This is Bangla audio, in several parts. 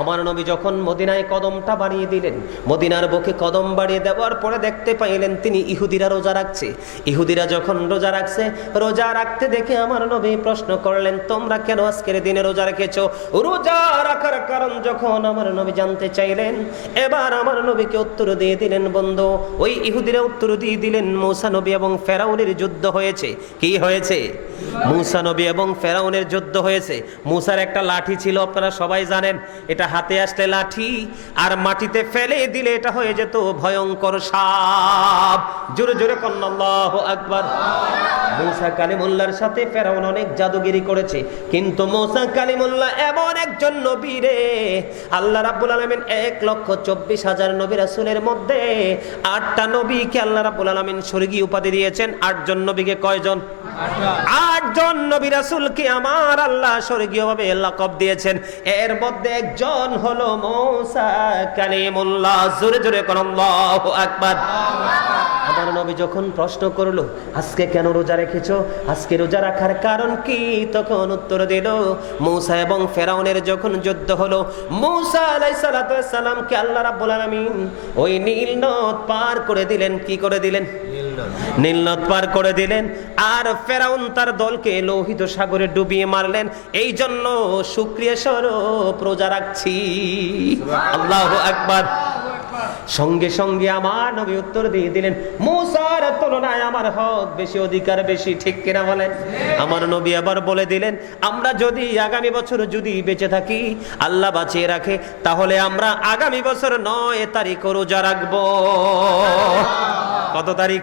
আমার নবী যখন মদিনায় কদমটা বাড়িয়ে দিলেন, মদিনার বুকে কদম বাড়িয়ে দেওয়ার পরে দেখতে পাইলেন তিনি ইহুদিরা রোজা রাখছে। ইহুদিরা যখন রোজা রাখছে, রোজা রাখতে দেখে আমার নবী প্রশ্ন করলেন, তোমরা কেন আজকের দিনে রোজা রেখেছো? রোজা রাখার কারণ যখন আমার নবী জানতে চাইলেন, এবার আমার নবীকে উত্তর দিয়ে দিলেন, বন্ধু, ওই ইহুদিরা উত্তর দিয়ে দিলেন, মৌসা নবী এবং ফেরাউনের যুদ্ধ হয়েছে। কি হয়েছে? মুসা নবী এবং ফেরাউনের যুদ্ধ হয়েছে। মুসার একটা লাঠি ছিল, আপনারা সবাই জানেন, এটা হাতে আসলে লাঠি আর মাটিতে ফেলে দিলে এটা হয়ে যেত ভয়ঙ্কর সাপ। জোরে জোরে কন্নাল্লাহ আকবার। মুসা কালিমুল্লার সাথে ফেরাউন অনেক জাদুগিরি করেছে। কিন্তু মুসা কালিমুল্লাহ এমন একজন নবী রে। আল্লাহ রাব্বুল আলামিন এক লক্ষ চব্বিশ হাজার নবী রাসূলের মধ্যে আটটা নবীকে আল্লাহ রাব্বুল আলামিন স্বর্গীয় উপাধি দিয়েছেন। আটজন নবীকে কয়জন? আটজন নবী রাসূলকে আমার আল্লাহ স্বর্গীয়ভাবে লাকব দিয়েছেন। এর মধ্যে একজন হলো মৌসা কালিমুল্লাহ। জোরে জোরে কোন আল্লাহু আকবার। আমার নবী যখন প্রশ্ন করল আজকে কেন রোজা রেখেছ? আজকে রোজা রাখার কারণ কি? তখন উত্তর দিল মৌসা এবং ফেরাউনের যখন যুদ্ধ হলো মৌসা আল্লাহ রাব্বুল আলামিন ওই নীল নদ পার করে দিলেন। কি করে দিলেন? নীল নদ। পার করে দিলেন আর ফেরাউন তার দলকে লোহিত সাগরে ডুবিয়ে মারলেন। এই জন্য শুক্রিয়া স্বরূপ রোজা রাখছি। আল্লাহ আকবার। সঙ্গে সঙ্গে আমার নবী উত্তর দিয়ে দিলেন, মুসার তুলনায় আমার হক বেশি, অধিকার বেশি। ঠিক কিনা বলেন? আমার নবী আবার বলে দিলেন, আমরা যদি আগামী বছর যদি বেঁচে থাকি, আল্লাহ বাঁচিয়ে রাখে, তাহলে আমরা আগামী বছর নয় তারিখ রোজা রাখব। কত তারিখ?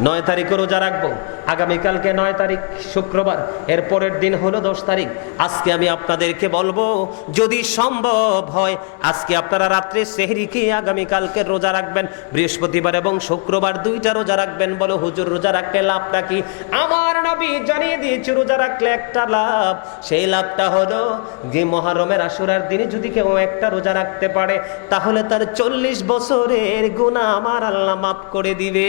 নয় তারিখ রোজা রাখব। আগামীকালকে নয় তারিখ, শুক্রবার। এর পরের দিন হলো দশ তারিখ। আজকে আমি আপনাদেরকে বলব, যদি সম্ভব হয়, আজকে আপনারা রাত্রে সেহরিকে আগামীকালকে রোজা রাখবেন। বৃহস্পতিবার এবং শুক্রবার দুইটা রোজা রাখবেন। বলো, হুজুর, রোজা রাখলে লাভটা কি? আমার নবী জানিয়ে দিয়েছে, রোজা রাখলে একটা লাভ। সেই লাভটা হলো, যে মহারমের আসুরার দিনে যদি কেউ একটা রোজা রাখতে পারে, তাহলে তার চল্লিশ বছরের গুণা আমার আল্লাহ মাফ করে দিবে।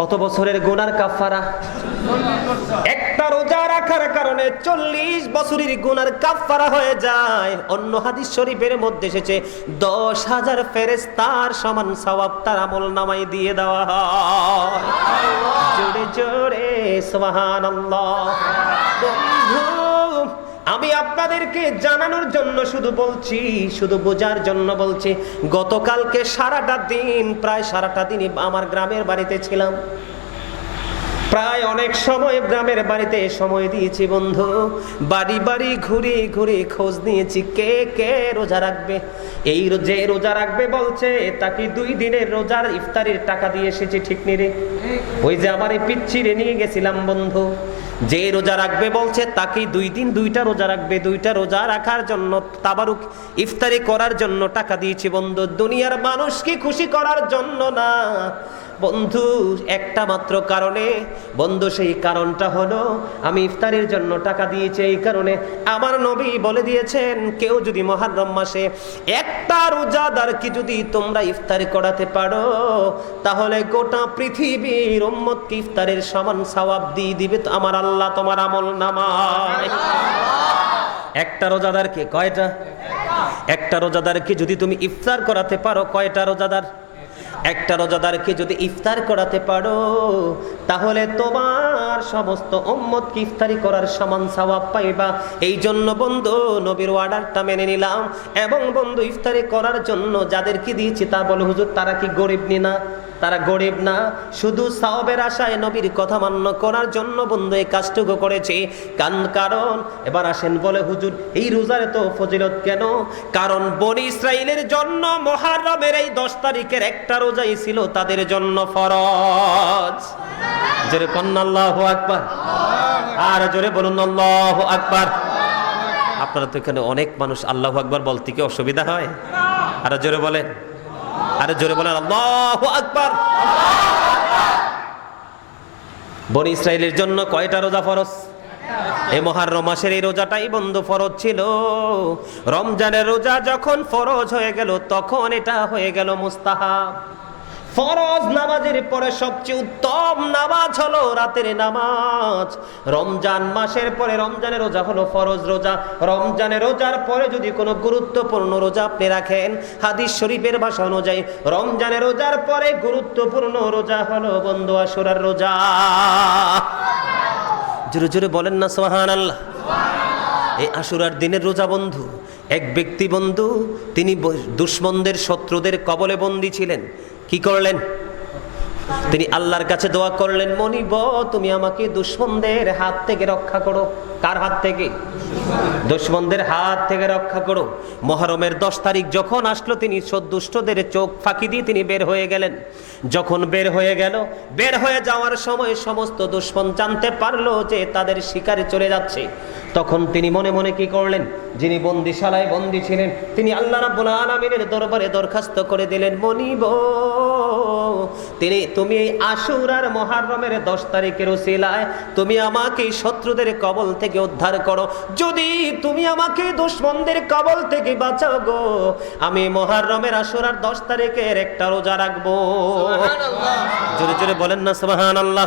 কত বছরের গুনার কাফারা? একটা রোজা রাখার কারণে চল্লিশ বছরের গুনার কাফারা হয়ে যায়। অন্য হাদিস শরীফের মধ্যে এসেছে, দশ হাজার ফেরেস তার সমান সবাব তার আমল নামাই দিয়ে দেওয়া হয়। জোরে জোরে সোহান বন্ধু আমি আপনাদেরকে জানানোর জন্য শুধু বলছি, শুধু বোঝার জন্য বলছি, গতকালকে সারাটা দিন, প্রায় সারাটা দিনই আমার গ্রামের বাড়িতে ছিলাম। প্রায় অনেক সময় গ্রামের বাড়িতে সময় দিয়েছি বন্ধু। বাড়ি বাড়ি ঘুরে ঘুরে খোঁজ নিয়েছি, কে কে রোজা রাখবে? এই যে রোজা রাখবে বলছে তাকে দুই দিনের রোজার ইফতারির টাকা দিয়ে এসেছি ঠিক নিরে? ওই যে আমার এই পিচ্ছিরে নিয়ে গেছিলাম বন্ধু। যে রোজা রাখবে বলছে তাকে দুই দিন দুইটা রোজা রাখবে, দুইটা রোজা রাখার জন্য তাবারুক ইফতারি করার জন্য টাকা দিয়েছি বন্ধু। দুনিয়ার মানুষকে খুশি করার জন্য না। বন্ধু, একটা মাত্র কারণে, বন্ধু, সেই কারণটা হলো, আমি ইফতারের জন্য টাকা দিয়েছি এই কারণে। আমার নবী বলে দিয়েছেন, কেউ যদি মহারম মাসে একটা রোজাদারকে যদি তোমরা ইফতারি করাতে পারো, তাহলে গোটা পৃথিবীর উম্মতকে ইফতারের সমান সওয়াব দিয়ে দিবে তো আমার আল্লাহ। তোমার আমল নামায়। একটা রোজাদারকে কয়টা? একটা রোজাদারকে যদি তুমি ইফতার করাতে পারো, কয়টা রোজাদার? একটা রোজাদারকে যদি ইফতার করাতে পারো, তাহলে তোমার সমস্ত উম্মতকে ইফতারি করার সমান সওয়াব পাইবা। এই জন্য বন্ধু, নবীর অর্ডারটা মেনে নিলাম। এবং বন্ধু, ইফতারি করার জন্য যাদেরকে দিয়েছি, তা বলে, হুজুর, তারা কি গরিব নি না? তারা গরিব না? শুধু সাওবের আশায় নবীর কথা মান্য করার জন্য বন্ধু এই কাজটুকু করেছে। কান কারণ, এবার আসেন বলে, হুজুর, এই রোজার তো ফজিলত কেন? কারণ বনি ইসরাইলের জন্য মহারমের এই দশ তারিখের একটা রোজাই ছিল তাদের জন্য ফরজ। জোরে কন্যা আল্লাহ আকবার। আর জোরে বলুন আল্লাহ আকবার। আপনারা তো এখানে অনেক মানুষ আল্লাহ আকবার বলতে কি অসুবিধা হয়? আর জোরে বলেন। আরে জোরে বলেন আল্লাহ আকবার। বনি ইসরায়েলের জন্য কয়টা রোজা ফরজ? এই মহারম মাসের এই রোজাটাই বন্ধ ফরজ ছিল। রমজানের রোজা যখন ফরজ হয়ে গেল, তখন এটা হয়ে গেল মুস্তাহাব। ফরজ নামাজের পরে সবচেয়ে উত্তম নামাজ হলো রাতের নামাজ। রমজান মাসের পরে রমজানের রোজা হলো ফরজ রোজা। রমজানের রোজার পরে যদি কোনো গুরুত্বপূর্ণ রোজা আপনি রাখেন, হাদিস শরীফের ভাষা অনুযায়ী, রমজানের রোজার পরে গুরুত্বপূর্ণ রোজা হলো বন্ধু আসুরার রোজা। জোরে জোরে বলেন না সোহান আল্লাহ এই আশুরার দিনের রোজা বন্ধু, এক ব্যক্তি বন্ধু, তিনি দুশ্মনদের, শত্রুদের কবলে বন্দী ছিলেন। কি করলেন? তিনি আল্লাহর কাছে দোয়া করলেন, মনিব, তুমি আমাকে দুশ্মনদের হাত থেকে রক্ষা করো। কার হাত থেকে? দুশ্মনদের হাত থেকে রক্ষা করো। মহরমের দশ তারিখ যখন আসলো, তিনি দুষ্টদের চোখ ফাঁকি দিয়ে তিনি বের হয়ে গেলেন। যখন বের হয়ে গেল, বের হয়ে যাওয়ার সময় সমস্ত দুশ্মন জানতে পারল যে তাদের শিকারে চলে যাচ্ছে। তখন তিনি মনে মনে কি করলেন? যিনি বন্দিশালায় বন্দি ছিলেন, তিনি আল্লাহ রাব্বুল আলামিনের দরবারে দরখাস্ত করে দিলেন, মনিব তিনি তুমি এই আশুরার মহারমের দশ তারিখের ওসিলায় তুমি আমাকে শত্রুদের কবল থেকে উদ্ধার করো। যদি তুমি আমাকে দুশ্মনদের কবল থেকে বাঁচাও গো আমি মহারমের আশুরার দশ তারিখের একটা রোজা রাখব। জোরে জোরে বলেন না সোহান আল্লাহ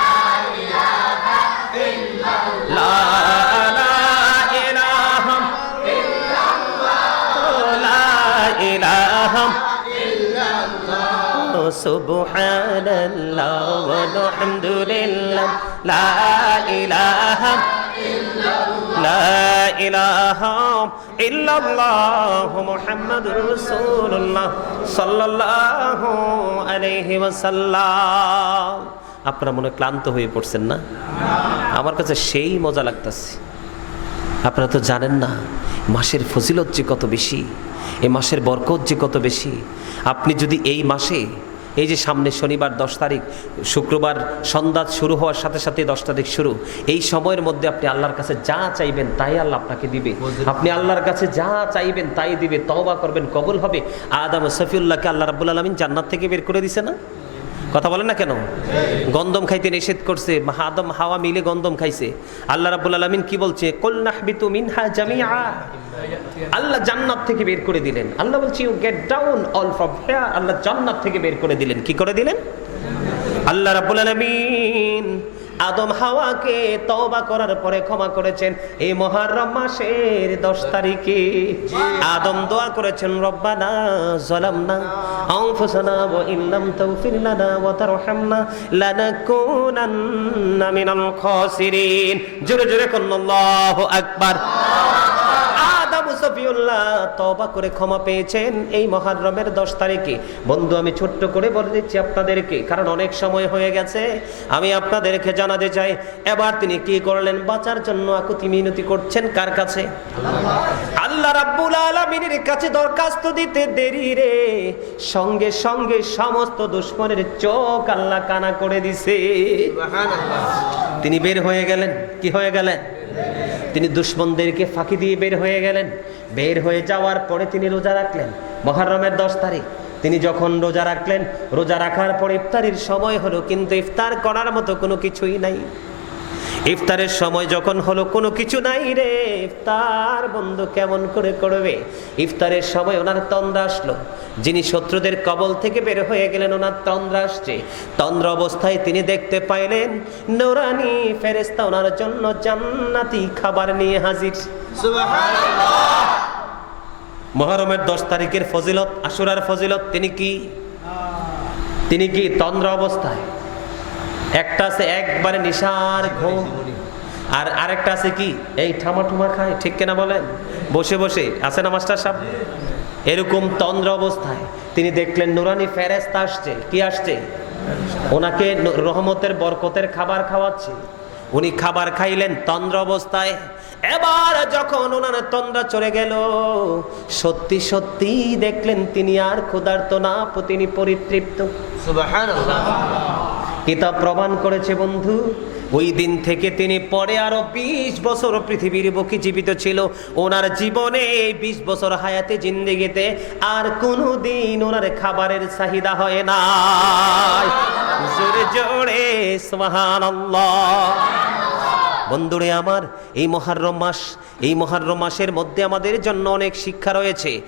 সুবহানাল্লাহ লা লা আপনারা মনে ক্লান্ত হয়ে পড়ছেন না? আমার কাছে সেই মজা লাগতেছে। আপনারা তো জানেন না, মাসের ফজিলত যে কত বেশি, এ মাসের বরকত যে কত বেশি। আপনি যদি এই মাসে এই যে সামনে শনিবার দশ তারিখ, শুক্রবার সন্ধ্যা শুরু হওয়ার সাথে সাথে দশ তারিখ শুরু। এই সময়ের মধ্যে আপনি আল্লাহর কাছে যা চাইবেন তাই আল্লাহ আপনাকে দিবে। আপনি আল্লাহর কাছে যা চাইবেন তাই দিবে, তওবা করবেন, কবল হবে। আদাম সফিউল্লাহকে আল্লাহ রাবুল আলমিন জান্নাত থেকে বের করে দিছে না? কথা বলেন না কেন? গন্দম খাইতে নিষেধ করছে। আদম, হাওয়া মিলে গন্দম খাইছে। আল্লাহ রাবুল আলমিন কি বলছে? মিনহা আল্লাহ জান্নাত থেকে বের করে দিলেন। আল্লাহ বলছে you get down all from here Allah জান্নাত থেকে বের করে দিলেন। কি করে দিলেন? আল্লাহ রাবুল আলামিন আদম হাওয়াকে তওবা করার পরে ক্ষমা করেছেন। এই মহারম মাসের দশ তারিখে আদম দোয়া করেছেন, রব্বানা জোরে জোরে কোন আকবর। সফিউল্লাহ তবা করে ক্ষমা পেয়েছেন এই মহারমের দশ তারিখে। বন্ধু, আমি ছোট্ট করে বলে দিচ্ছি আপনাদেরকে, কারণ অনেক সময় হয়ে গেছে। আমি আপনাদেরকে জানাতে চাই, এবার তিনি কি করলেন? বাঁচার জন্য আকুতি মিনতি করছেন কার কাছে? আল্লাহ রাব্বুল আলামিনের কাছে দরখাস্ত দিতে দেরি রে। সঙ্গে সঙ্গে সমস্ত দুশ্মনের চোখ আল্লাহ কানা করে দিছে। তিনি বের হয়ে গেলেন। কি হয়ে গেলেন? তিনি দুশ্মনদেরকে ফাঁকি দিয়ে বের হয়ে গেলেন। বের হয়ে যাওয়ার পরে তিনি রোজা রাখলেন। মহারমের দশ তারিখ। তিনি যখন রোজা রাখলেন, রোজা রাখার পর ইফতারির সময় হলো, কিন্তু ইফতার করার মতো কোনো কিছুই নাই। ইফতারের সময় যখন হলো কোনো কিছু নাই রে ইফতার বন্ধু কেমন করে করবে? ইফতারের সময় ওনার তন্দ্রা আসলো। যিনি শত্রুদের কবল থেকে বের হয়ে গেলেন ওনার তন্দ্রা আসছে। তন্দ্র অবস্থায় তিনি দেখতে পাইলেন নোরানি ফেরেস্তা ওনার জন্য জান্নাতি খাবার নিয়ে হাজির। মহরমের দশ তারিখের ফজিলত আশুরার ফজিলত তিনি কি? তিনি কি তন্দ্র অবস্থায়? একটা আছে একবারে নিশার ঘুম। আর আরেকটা আছে কি? এই ঠামা ঠুমা খায়, ঠিক কিনা বলেন? বসে বসে। আছে না, মাস্টার সাহেব? এরকম তন্দ্র অবস্থায় তিনি দেখলেন নুরানি ফেরেস্তা আসছে। কি আসছে? ওনাকে রহমতের, বরকতের খাবার খাওয়াচ্ছে। উনি খাবার খাইলেন তন্দ্র অবস্থায়। এবার যখন ওনার তন্দ্রা চলে গেল, সত্যি সত্যি দেখলেন তিনি আর ক্ষুধার্ত না, তিনি পরিতৃপ্ত। কিতাব প্রমাণ করেছে বন্ধু, ওই দিন থেকে তিনি পরে আরও বিশ বছর পৃথিবীর বুকে জীবিত ছিল। ওনার জীবনে এই বিশ বছর হায়াতে জিন্দিগিতে আর কোনো দিন ওনার খাবারের চাহিদা হয় না জোরে বন্ধুরে আমার, এই মহারম মাস, এই মহারম মাসের মধ্যে আমাদের জন্য অনেক শিক্ষা রয়েছে।